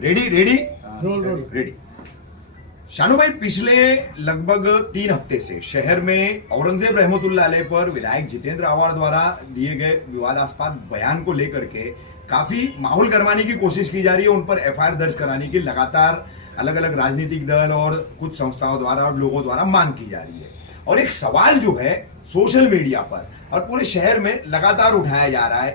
Ready ready ready. Shanu भाई, पिछले लगभग 3 हफ्ते से शहर में औरंगजेब रहमतुल्लाह अलैह पर विधायक जितेंद्र आवाड़ द्वारा दिए गए विवादास्पद बयान को लेकर के काफी माहौल गरमाने की कोशिश की जा रही है। उन पर एफआईआर दर्ज कराने की लगातार अलग अलग राजनीतिक दल और कुछ संस्थाओं द्वारा और लोगों द्वारा मांग की जा रही है। और एक सवाल जो है सोशल मीडिया पर और पूरे शहर में लगातार उठाया जा रहा है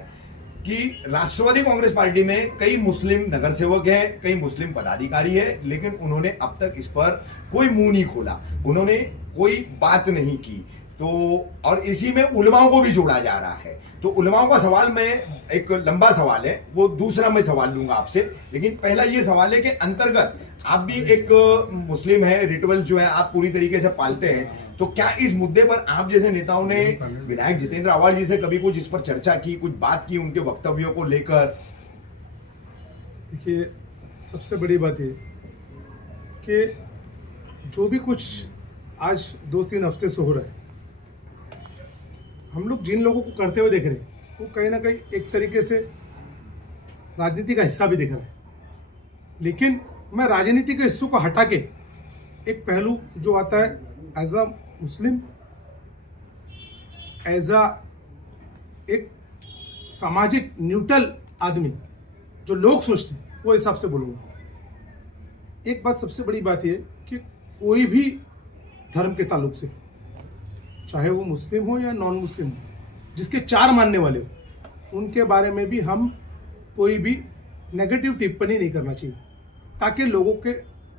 कि राष्ट्रवादी कांग्रेस पार्टी में कई मुस्लिम नगर सेवक हैं, कई मुस्लिम पदाधिकारी हैं, लेकिन उन्होंने अब तक इस पर कोई मुंह नहीं खोला, उन्होंने कोई बात नहीं की। तो और इसी में उलमाओं को भी जोड़ा जा रहा है। तो उलमाओं का सवाल, मैं एक लंबा सवाल है, वो दूसरा मैं सवाल लूंगा आपसे, लेकिन पहला ये सवाल है कि अंतर्गत आप भी एक मुस्लिम है, रिचुअल जो है आप पूरी तरीके से पालते हैं, तो क्या इस मुद्दे पर आप जैसे नेताओं ने विधायक जितेंद्र आवाड़ जी से कभी कुछ इस पर चर्चा की, कुछ बात की उनके वक्तव्यों को लेकर? देखिए, सबसे बड़ी बात ये कि जो भी कुछ आज 2-3 हफ्ते से हो रहा है, हम लोग जिन लोगों को करते हुए देख रहे हैं वो कहीं ना कहीं एक तरीके से राजनीति का हिस्सा भी दिख रहा है। लेकिन मैं राजनीति के हिस्सों को हटा के एक पहलू जो आता है as a Muslim, as a एक सामाजिक न्यूट्रल आदमी, जो लोग सोचते हैं वो हिसाब से बोलूँगा। एक बात सबसे बड़ी बात ये कि कोई भी धर्म के ताल्लुक से, चाहे वो मुस्लिम हो या नॉन मुस्लिम हो, जिसके 4 मानने वाले हो, उनके बारे में भी हम कोई भी नेगेटिव टिप्पणी नहीं करना चाहिए, ताकि लोगों के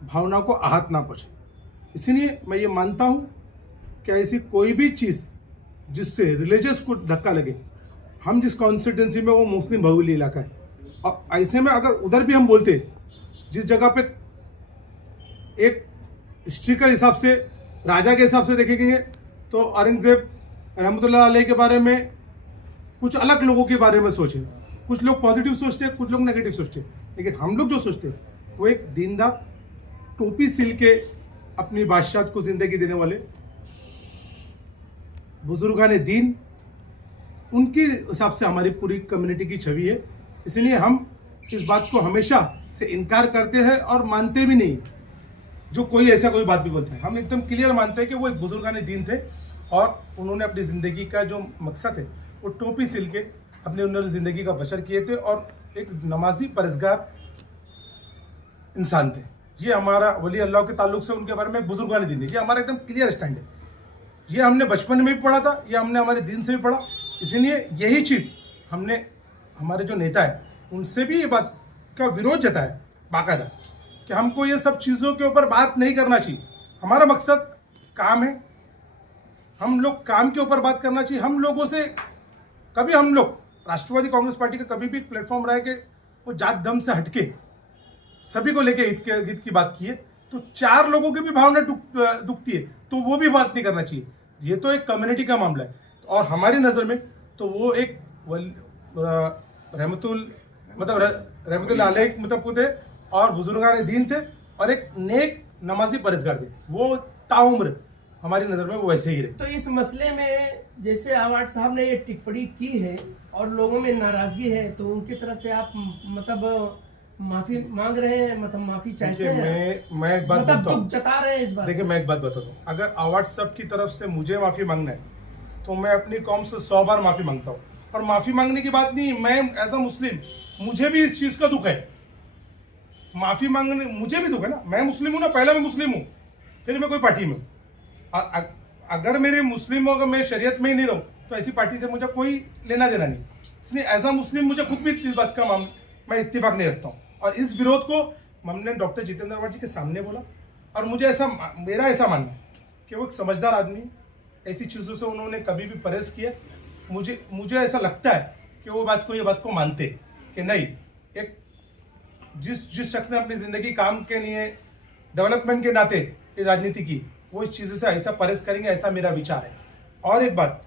भावनाओं को आहत ना पहुंचे। इसलिए मैं ये मानता हूं कि ऐसी कोई भी चीज़ जिससे रिलीजियस को धक्का लगे, हम जिस कॉन्स्टिट्यूंसी में, वो मुस्लिम बहुल इलाका है, और ऐसे में अगर उधर भी हम बोलते, जिस जगह पे एक हिस्ट्रिकल हिसाब से, राजा के हिसाब से देखेंगे तो औरंगजेब रहमतुल्लाह अलैह के बारे में कुछ अलग लोगों के बारे में सोचे, कुछ लोग पॉजिटिव सोचते हैं, कुछ लोग नेगेटिव सोचते हैं, लेकिन हम लोग जो सोचते हैं वो एक दीनदार, टोपी सिल के अपनी बादशाह को जिंदगी देने वाले बुजुर्गान दीन, उनके हिसाब से हमारी पूरी कम्युनिटी की छवि है। इसलिए हम इस बात को हमेशा से इनकार करते हैं और मानते भी नहीं जो कोई ऐसा कोई बात भी बोलता है। हम एकदम क्लियर मानते हैं कि वो एक बुजुर्गान दीन थे और उन्होंने अपनी ज़िंदगी का जो मकसद है वो टोपी सिल के अपने उन्होंने ज़िंदगी का बशर किए थे और एक नमाजी परहेज़गार इंसान थे। ये हमारा वली अल्लाह के ताल्लुक से उनके बारे में बुजुर्गान दीन है, ये हमारा एकदम क्लियर स्टैंड है। ये हमने बचपन में भी पढ़ा था, ये हमने हमारे दीन से भी पढ़ा। इसीलिए यही चीज़ हमने हमारे जो नेता है उनसे भी ये बात का विरोध जताया बाकायदा कि हमको ये सब चीज़ों के ऊपर बात नहीं करना चाहिए। हमारा मकसद काम है, हम लोग काम के ऊपर बात करना चाहिए। हम लोगों से कभी, हम लोग राष्ट्रवादी कांग्रेस पार्टी का कभी भी प्लेटफॉर्म रहा है कि वो जात धर्म से हटके सभी को लेके हित की बात की है, तो 4 लोगों की भी भावना दुखती है तो वो भी बात नहीं करना चाहिए। ये तो एक कम्युनिटी का मामला है और हमारी नज़र में तो वो एक रहमतुल्लाह अलैह मतलब थे और बुजुर्गान दीन थे और एक नेक नमाजी परहेज़गार थे। वो ताउम्र हमारी नज़र में वो वैसे ही रहे। तो इस मसले में जैसे आवाड़ साहब ने ये टिप्पणी की है और लोगों में नाराजगी है, तो उनकी तरफ से आप मतलब माफी मांग रहे हैं, मतलब माफी चाहते हैं? मैं एक बात मतलब बताता दुख जता रहे हैं इस बात। देखिए, मैं एक बात बताता हूँ, अगर आवाड़ साहब की तरफ से मुझे माफी मांगना है तो मैं अपनी कौम से 100 बार माफी मांगता हूँ। और माफी मांगने की बात नहीं, मैं एज अ मुस्लिम मुझे भी इस चीज का दुख है। माफी मांगने मुझे भी दुख है ना, मैं मुस्लिम हूँ ना, पहले मैं मुस्लिम हूँ, फिर मैं कोई पार्टी में हूँ। अगर मेरे मुस्लिम, अगर मैं शरीयत में ही नहीं रहूँ तो ऐसी पार्टी से मुझे कोई लेना देना नहीं। इसलिए एज अ मुस्लिम मुझे खुद भी इस बात का मैं इत्तेफाक नहीं रखता हूँ। और इस विरोध को हमने डॉक्टर जितेंद्र आवाड़ जी के सामने बोला और मेरा ऐसा मानना है कि वो एक समझदार आदमी, ऐसी चीज़ों से उन्होंने कभी भी परहेज किया। मुझे ऐसा लगता है कि वो ये बात को मानते कि नहीं, एक जिस शख्स ने अपनी ज़िंदगी काम के लिए, डेवलपमेंट के नाते राजनीति की, वो इस चीज़ से ऐसा परहेज करेंगे, ऐसा मेरा विचार है। और एक बात,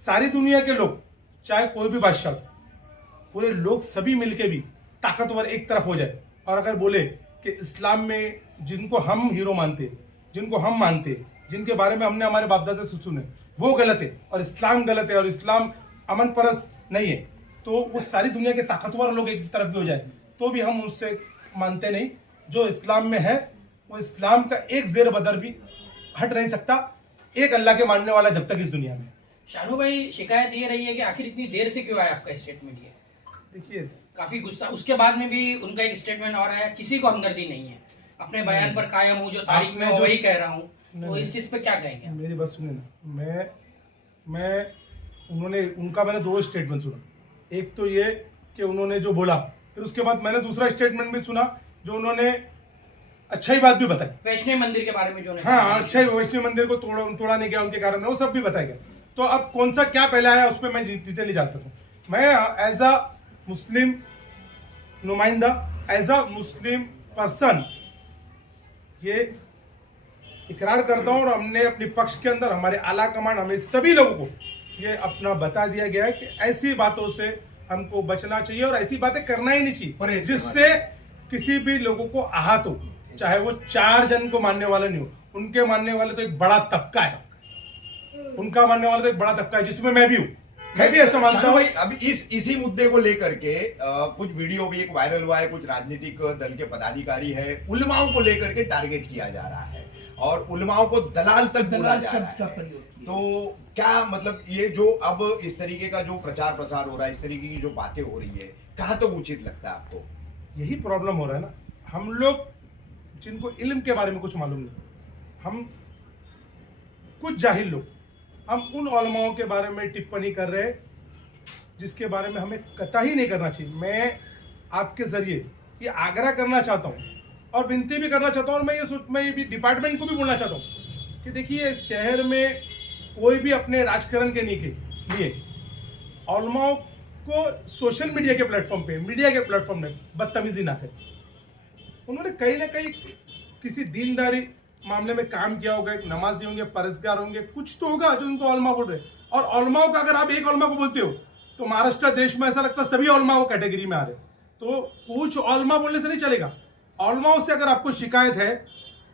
सारी दुनिया के लोग, चाहे कोई भी बादशाह, पूरे लोग सभी मिलके भी ताकतवर एक तरफ हो जाए और अगर बोले कि इस्लाम में जिनको हम हीरो मानते, जिनको हम मानते, जिनके बारे में हमने हमारे बाप दादा से सुने, वो गलत है और इस्लाम गलत है और इस्लाम अमन परस्त नहीं है, तो वो सारी दुनिया के ताकतवर लोग एक तरफ भी हो जाए तो भी हम उससे मानते नहीं। जो इस्लाम में है वो इस्लाम का एक जेर बदर भी हट नहीं सकता, एक अल्लाह के मानने वाला जब तक इस दुनिया में। शानू भाई, शिकायत ये रही है कि आखिर इतनी देर से क्यों आया आपका स्टेटमेंट? ये देखिए, काफी गुस्सा, उसके बाद में भी उनका एक स्टेटमेंट और आया, किसी को हमदर्दी नहीं है, अपने बयान पर कायम हूँ, जो तारीख में वही कह रहा हूँ। तो इस चीज पे क्या कहेंगे? मेरी बात सुनिए ना, उनका मैंने 2 स्टेटमेंट सुना। एक तो ये कि उन्होंने जो बोला, फिर उसके बाद मैंने दूसरा स्टेटमेंट भी सुना जो उन्होंने अच्छा ही बात भी बताई, वैष्णव मंदिर के बारे में जो हाँ, अच्छा ही वैष्णव मंदिर को तोड़ा नहीं गया उनके कारण में, वो सब भी बताया गया। तो अब कौन सा क्या पहला आया उस पर मैं डिटेल नहीं जानता था। मैं एज अ मुस्लिम नुमाइंदा, एज अ मुस्लिम पर्सन ये इकरार करता हूं, और हमने अपने पक्ष के अंदर हमारे आला कमान हमें सभी लोगों को ये अपना बता दिया गया है कि ऐसी बातों से हमको बचना चाहिए और ऐसी बातें करना ही नहीं चाहिए जिससे किसी भी लोगों को आहत हो, चाहे वो 4 जन को मानने वाला नहीं हो। उनके मानने वाले तो एक बड़ा तबका है, उनका मानने वाला तो एक बड़ा तबका है जिसमें मैं भी हूं। मैं भी ऐसा मानता हूं। भाई, अभी इसी मुद्दे को लेकर के कुछ वीडियो भी एक वायरल हुआ है, कुछ राजनीतिक दल के पदाधिकारी है, उलमाओं को लेकर के टारगेट किया जा रहा है और उलमाओं को दलाल तक बोला जा रहा है। तो क्या मतलब ये जो अब इस तरीके का जो प्रचार प्रसार हो रहा है, इस तरीके की जो बातें हो रही है, कहाँ तो उचित लगता है आपको? यही प्रॉब्लम हो रहा है ना, हम लोग जिनको इल्म के बारे में कुछ मालूम नहीं, हम कुछ जाहिल लोग, हम उन उलमाओं के बारे में टिप्पणी कर रहे हैं जिसके बारे में हमें कतई नहीं करना चाहिए। मैं आपके जरिए ये आग्रह करना चाहता हूँ और विनती भी करना चाहता हूँ, और मैं ये भी डिपार्टमेंट को भी बोलना चाहता हूँ कि देखिए, शहर में कोई भी अपने राजकारण के लिए उलमाओं को सोशल मीडिया के प्लेटफॉर्म पे, मीडिया के प्लेटफॉर्म में बदतमीजी ना करे। उन्होंने कहीं ना कहीं किसी दीनदारी मामले में काम किया होगा, एक नमाजी होंगे, परहेज़गार होंगे, कुछ तो होगा जो उनको उलमा बोल रहे हैं। और उलमाओं का अगर आप एक उलमा को बोलते हो तो महाराष्ट्र देश में ऐसा लगता है सभी उलमा वो कैटेगरी में आ रहे। तो कुछ उलमा बोलने से नहीं चलेगा। उलमाओं से अगर आपको शिकायत है,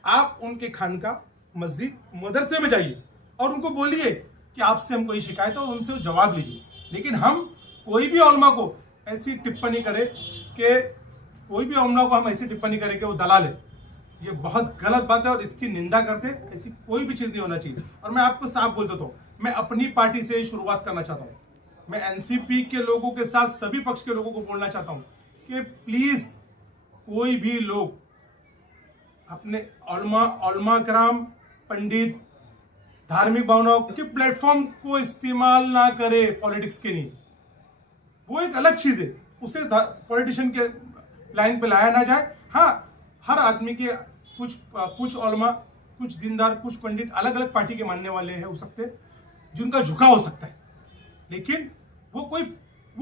आप उनके खानका, मस्जिद, मदरसे में जाइए और उनको बोलिए कि आपसे हमको ये शिकायत है और उनसे जवाब लीजिए। लेकिन हम कोई भी उलमा को ऐसी टिप्पणी करें कि कोई भी उलमा को हम ऐसी टिप्पणी करें कि वो दलाल है, ये बहुत गलत बात है और इसकी निंदा करते। ऐसी कोई भी चीज नहीं होना चाहिए। और मैं आपको साफ बोल देता हूँ, मैं अपनी पार्टी से शुरुआत करना चाहता हूँ। मैं एनसीपी के लोगों के साथ सभी पक्ष के लोगों को बोलना चाहता हूँ कि प्लीज कोई भी लोग अपने उलमा कराम, पंडित, धार्मिक भावनाओं के प्लेटफॉर्म को इस्तेमाल ना करे पॉलिटिक्स के लिए। वो एक अलग चीज है, उसे पॉलिटिशियन के लाइन पे लाया ना जाए। हाँ, हर आदमी के कुछ उलमा, कुछ दीनदार, कुछ पंडित अलग अलग पार्टी के मानने वाले हैं हो सकते हैं, जिनका झुकाव हो सकता है, लेकिन वो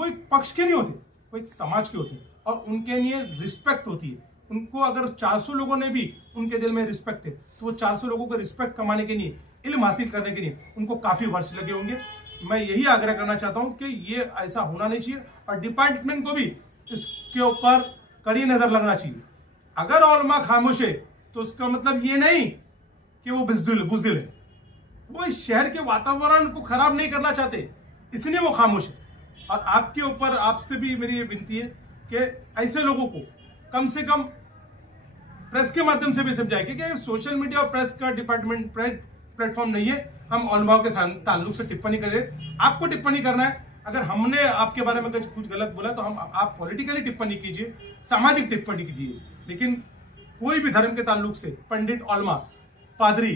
एक पक्ष के नहीं होते, वो एक समाज के होते हैं और उनके लिए रिस्पेक्ट होती है। उनको अगर 400 लोगों ने भी उनके दिल में रिस्पेक्ट है तो वो 400 लोगों को रिस्पेक्ट कमाने के लिए, इल्म हासिल करने के लिए उनको काफी वर्ष लगे होंगे। मैं यही आग्रह करना चाहता हूं कि ये ऐसा होना नहीं चाहिए और डिपार्टमेंट को भी इसके ऊपर कड़ी नजर लगना चाहिए। अगर उलमा खामोश है तो उसका मतलब ये नहीं कि वो बुज़दिल है, वो इस शहर के वातावरण को खराब नहीं करना चाहते, इसलिए वो खामोश है। और आपके ऊपर, आपसे भी मेरी ये विनती है कि ऐसे लोगों को कम से कम प्रेस के माध्यम से भी समझाए कि सोशल मीडिया और प्रेस का डिपार्टमेंट प्लेटफॉर्म नहीं है। हम उलमाओं के ताल्लुक से टिप्पणी करें, आपको टिप्पणी करना है। अगर हमने आपके बारे में कुछ गलत बोला तो आप पॉलिटिकली टिप्पणी कीजिए, सामाजिक टिप्पणी कीजिए, लेकिन कोई भी धर्म के ताल्लुक से पंडित, उलमा, पादरी,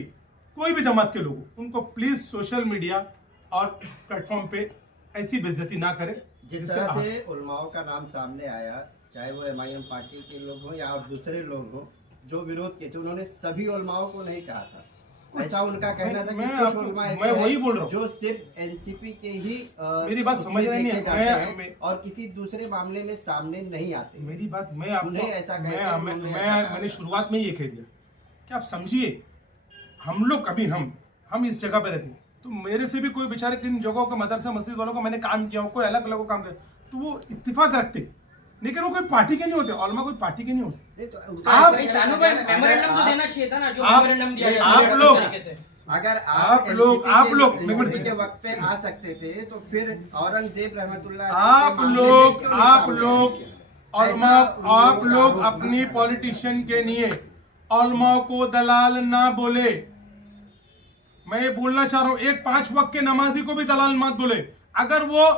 कोई भी जमात के लोग, उनको प्लीज सोशल मीडिया और प्लेटफॉर्म पे ऐसी बेइज्जती ना करें। जिस तरह से उलमाओं का नाम सामने आया, चाहे वो एमआईएम पार्टी के लोग हों या और दूसरे लोग हों जो विरोध किए थे, उन्होंने सभी उलमाओं को नहीं कहा था। ऐसा उनका कहना था कि कुछ उलमा मैं वही बोल रहा हूँ जो सिर्फ एनसीपी के ही मेरी बात समझ रहे नहीं है और किसी दूसरे मामले में सामने नहीं आते। मेरी बात मैं आपको ऐसा मैंने शुरुआत में ये कह दिया कि आप समझिए, हम लोग कभी हम इस जगह पे रहते हैं तो मेरे से भी कोई बेचारे किन जगहों का, मदरसा मस्जिद वालों का मैंने काम किया हो, कोई अलग अलग काम किया तो वो इत्तेफाक रखते, लेकिन वो कोई पार्टी के नहीं होते। उलमा कोई पार्टी के नहीं होते। आप मेमोरेंडम तो देना चाहिए था ना, जो मेमोरेंडम दिया आप लोग अगर आप लोग NCP के वक्त पे आ सकते थे तो फिर औरंगजेब रहमतुल्लाह आप लोग अपनी पॉलिटिशियन के लिए उलमा को दलाल ना बोले। मैं ये बोलना चाह रहा हूं, एक 5 वक्त के नमाजी को भी दलाल मत बोले। अगर वो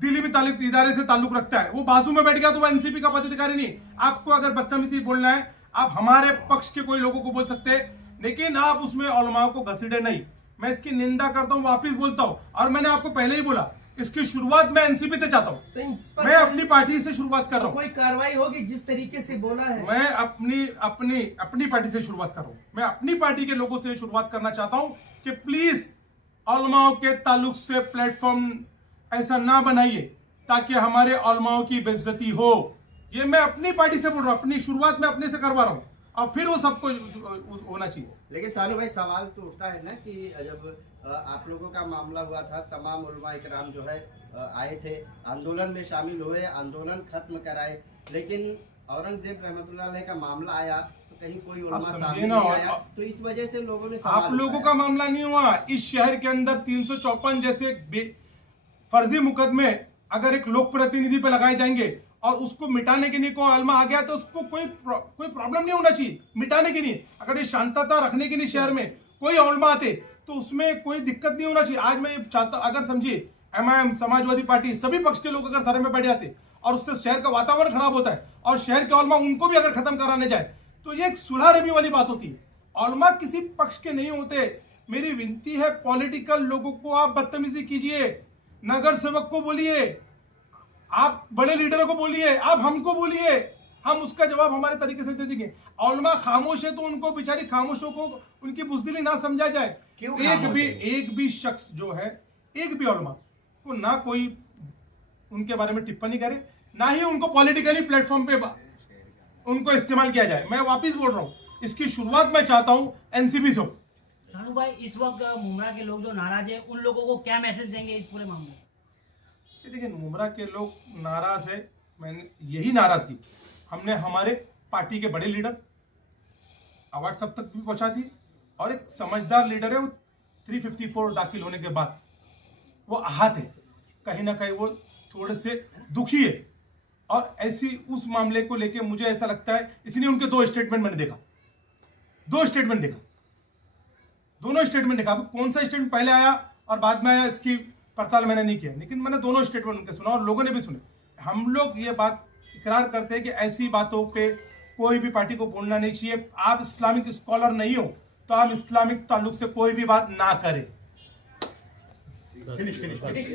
दिल्ली में इदारे से ताल्लुक रखता है, वो बाजू में बैठ गया तो वो एनसीपी का पदाधिकारी नहीं। आपको अगर बदतमीजी बोलना है, आप हमारे पक्ष के कोई लोगों को बोल सकते हैं, लेकिन आप उसमें उलमा को घसीटे नहीं। मैं इसकी निंदा करता हूं, वापिस बोलता हूं, और मैंने आपको पहले ही बोला इसकी शुरुआत मैं एनसीपी से चाहता हूं। तो इन पर मैं अपनी पार्टी से शुरुआत कर रहा हूं। कोई कार्रवाई होगी जिस तरीके से बोला है? मैं अपनी पार्टी से शुरुआत कर रहा हूं। मैं अपनी पार्टी के लोगों से शुरुआत करना चाहता हूं कि प्लीज उलमाओं के ताल्लुक से प्लेटफॉर्म ऐसा ना बनाइए ताकि हमारे उलमाओं की बेइज्जती हो। ये मैं अपनी पार्टी से बोल रहा हूं, अपनी शुरुआत में अपने से करवा रहा हूं, और फिर वो सबको होना चाहिए। लेकिन सानू भाई सवाल तो उठता है ना कि जब आप लोगों का मामला हुआ था, तमाम उलमा इकराम जो है आए थे, आंदोलन में शामिल हुए, आंदोलन खत्म कराए, लेकिन औरंगजेब रहमतुल्लाह अलैह का मामला आया तो कहीं कोई उलमा सामने नहीं आया, तो इस वजह से लोगों ने आप लोगों का मामला नहीं हुआ। इस शहर के अंदर 354 जैसे फर्जी मुकदमे अगर एक लोक प्रतिनिधि पे लगाए जाएंगे और उसको मिटाने के लिए कोई उलमा आ गया तो उसको कोई प्रॉब्लम नहीं होना चाहिए मिटाने के लिए। अगर ये शांतता रखने के लिए शहर में कोई उलमा आते तो उसमें कोई दिक्कत नहीं होना चाहिए। आज मैं ये चाहता, अगर समझिए एमआईएम, समाजवादी पार्टी, सभी पक्ष के लोग अगर धरने में बैठ जाते और उससे शहर का वातावरण खराब होता है और शहर के उलमा उनको भी अगर खत्म कराने जाए तो ये एक सुलह रबी वाली बात होती है। उलमा किसी पक्ष के नहीं होते। मेरी विनती है, पॉलिटिकल लोगों को आप बदतमीजी कीजिए, नगर सेवक को बोलिए, आप बड़े लीडरों को बोलिए, आप हमको बोलिए, हम उसका जवाब हमारे तरीके से दे देंगे। उलमा खामोश है तो उनको बेचारी खामोशों को उनकी बुज़दिली ना समझा जाए। एक भी शख्स जो है, एक भी उलमा को ना कोई उनके बारे में टिप्पणी करे, ना ही उनको पॉलिटिकली प्लेटफॉर्म पे उनको इस्तेमाल किया जाए। मैं वापिस बोल रहा हूं, इसकी शुरुआत मैं चाहता हूं एनसीपी से। शानू भाई, इस वक्त मुमरा के लोग जो नाराज है, उन लोगों को क्या मैसेज देंगे इस पूरे मामले में? देखिए, मुमरा के लोग नाराज है, मैंने यही नाराजगी हमने हमारे पार्टी के बड़े लीडर अवार्ड सब तक भी पहुंचा दी, और एक समझदार लीडर है, वो 354 दाखिल होने के बाद वो आहत है, कहीं ना कहीं वो थोड़े से दुखी है, और ऐसी उस मामले को लेके मुझे ऐसा लगता है, इसलिए उनके 2 स्टेटमेंट मैंने देखा, 2 स्टेटमेंट देखा, दोनों स्टेटमेंट देखा। कौन सा स्टेटमेंट पहले आया और बाद में आया इसकी पड़ताल मैंने नहीं किया, लेकिन मैंने दोनों स्टेटमेंट उनके सुना और लोगों ने भी सुने। हम लोग ये बात इकरार करते हैं कि ऐसी बातों पे कोई भी पार्टी को बोलना नहीं चाहिए। आप इस्लामिक स्कॉलर नहीं हो तो आप इस्लामिक ताल्लुक से कोई भी बात ना करें। फिनिश